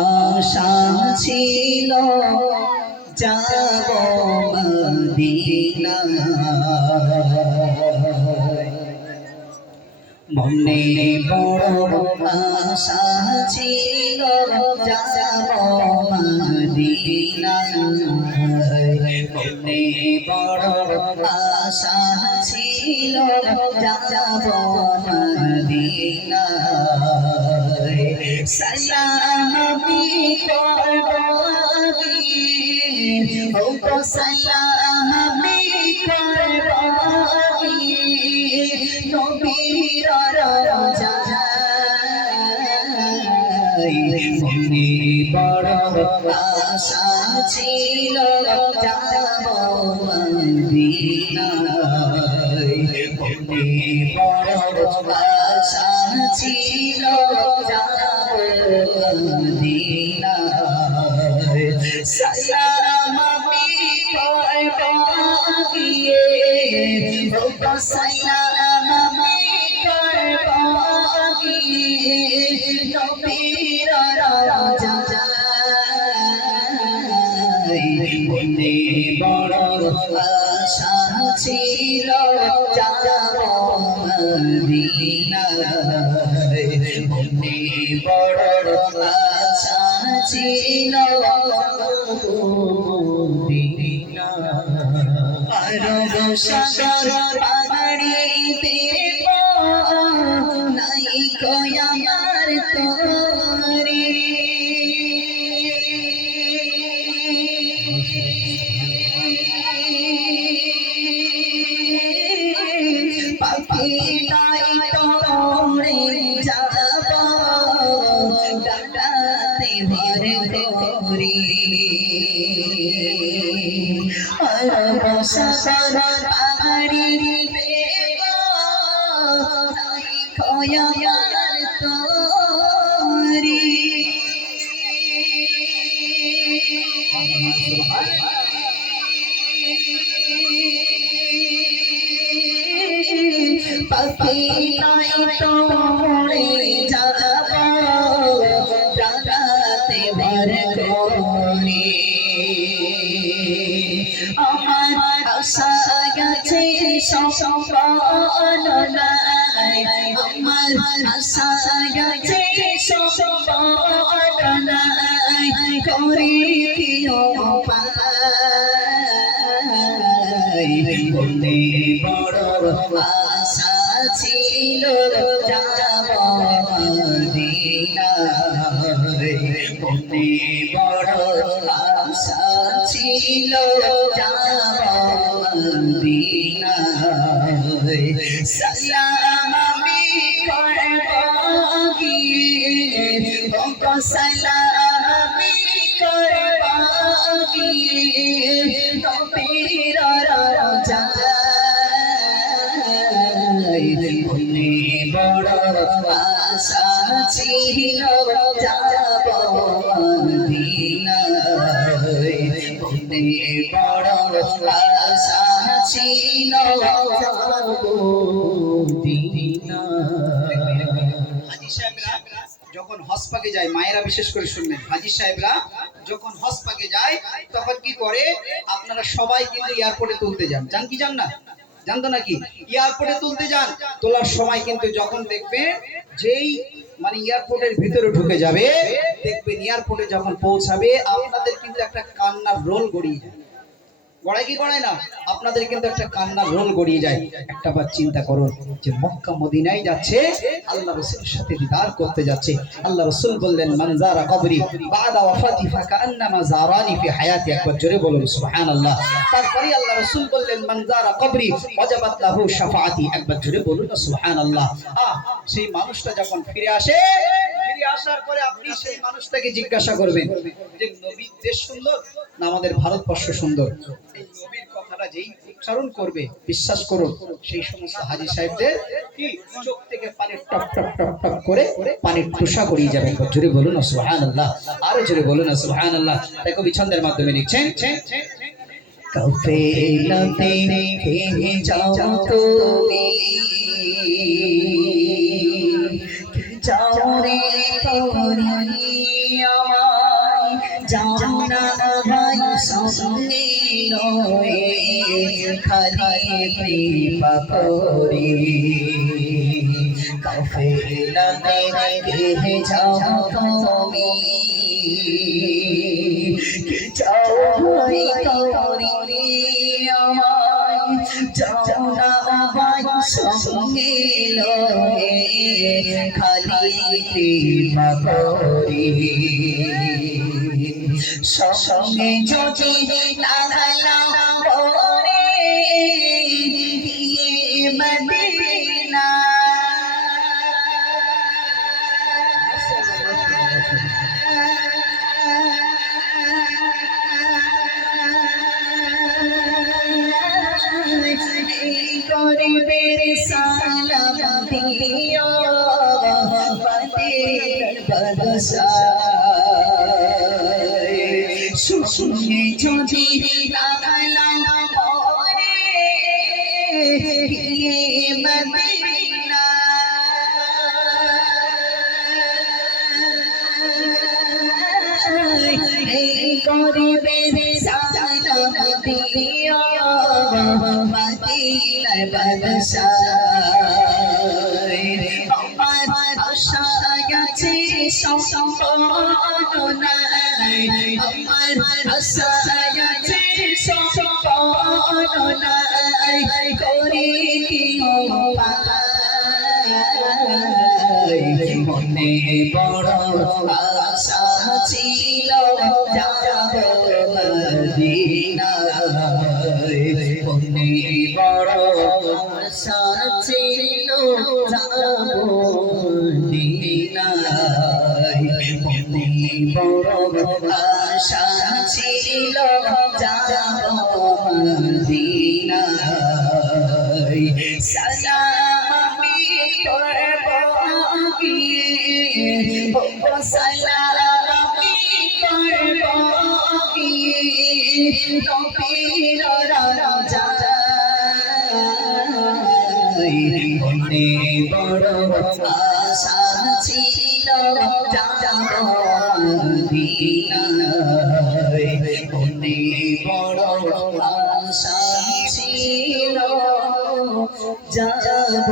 আশা ছিল যাব মদিনা, মনে বড় আশা ছিল যাব মদিনা, মনে বড় আশা ছিল যাব মদিনা। সালামি করবি ও তো সালামি করবি নবীর রওজায়, মনে বড় আশা ছিল যাব মদিনায়, মনে বড় আশা ছিল যাব মদিনায়। সালাম আমি করবি ও সালাম আমি করবি নবীর রওজায়, মনে বড় আশা ছিল যাব মদিনায়, মনে বড় আশা ছিল মদিনায়। আরব সাগর পাহাড়িতে নাই কই আমার তোরে, পাখি নাই তোরে যাব ডাকাতে ভর করে। আরব সাগর পাহাড়িতে নাই কই আমার তোরে, পাখি নাই তোরে যাব ডাকাতে ভর করে। আমার আশা গেছে সপন নাই, আমার আশা গেছে সপন নাই, করি কি উপায়, মনে বড় আশা ছিল যাব মদিনায়, মনে বড় আশা ছিল যাব মদিনায়। সালাম আমি করবি ও সালাম আমি করবি নবীর রওজায়, মনে বড় আশা ছিল যাব মদিনায়, মনে বড় আশা ছিল যাব মদিনায়। হাজী সাহেবরা যখন হজ পাকে যায়, মায়েরা বিশেষ করে শুনবেন, হাজী সাহেবরা যখন হজ পাকে যায় তখন কি করে, আপনারা সবাই কিন্তু এয়ারপোর্টে তুলতে যান, জান কি জান না, জানতো নাকি? এয়ারপোর্টে তুলতে যান, তোলার সময় কিন্তু যখন দেখবে যেই মানে এয়ারপোর্টের ভিতরে ঢুকে যাবে, দেখবেন এয়ারপোর্টে যখন পৌঁছাবে আপনাদের কিন্তু একটা কান্নার রোল গড়িয়ে যায়, গড়ায় কি গড়ায় না? আপনাদের কিন্তু একটা কান্নার রোল গড়িয়ে যায়। একটা বার চিন্তা করুন যে মক্কা মদিনায় যাচ্ছে, আল্লাহ রাসূলের সাথে দিদার করতে যাচ্ছে। আল্লাহ রাসূল বললেন মান যারা কবরি বাদা ওয়াফাতি ফাকান্নামা যারানি ফি হায়াতি, একবার জোরে বলুন সুবহানাল্লাহ। তারপরে আল্লাহ রাসূল বললেন মান যারা কবরি ওয়াজাবাত লাহু শাফাআতি, একবার জোরে বলুন সুবহানাল্লাহ। সেই মানুষটা যখন ফিরে আসে, ফিরে আসার পরে আপনি সেই মানুষটাকে জিজ্ঞাসা করবেন যে নবীর দেশ সুন্দর না আমাদের ভারতবর্ষ সুন্দর? এই নবীর কথাটা যেই উচ্চারণ করবে, বিশ্বাস করুন সেই সমস্ত হাজী সাহেবদের কি চোখ থেকে পানি টপ টপ টপ টপ করে পানির টুসা গড়িয়ে যাবে। জোরে বলুন সুবহানাল্লাহ, আরো জোরে বলুন সুবহানাল্লাহ। দেখো বিছন্দের মাধ্যমে লিখছেন, কাফেলাতে খেয়ে যাও তুমি, যাও রে তোরি যাও না ভাই সঙ্গে লয়ে খালি কৃপা করে কাফেলাতে কে যাও তুমি কে যাও ভাই করি আমায় যাও না ভাই সঙ্গে লয়ে খালি কৃপা করে সঙ্গে যদি লাগালাম ওরে গিয়ে মদিনা গরিবের সালাম দিও বাতের বাদশাহ শুনে যদি লাগালাম ওরে গিয়ে মদিনা গরিবের সালাম দিও বাতের বাদশাহ আমার আশা গেছে সম্পূর্ণায় আমার আশা গেছে সম্পূর্ণায় করে কি মনে বড় আশা ছিল যাব মদিনায় মনে বড় আশা ছিল যাব মদিনায় মনে বড় আশা ছিল যাব মদিনায় সালাম আমি করব গিয়ে সালাম আমি করব গিয়ে নবীর রাজা মনে বড় আশা ছিল যাব মদিনায় মনে বড় আশা ছিল যাব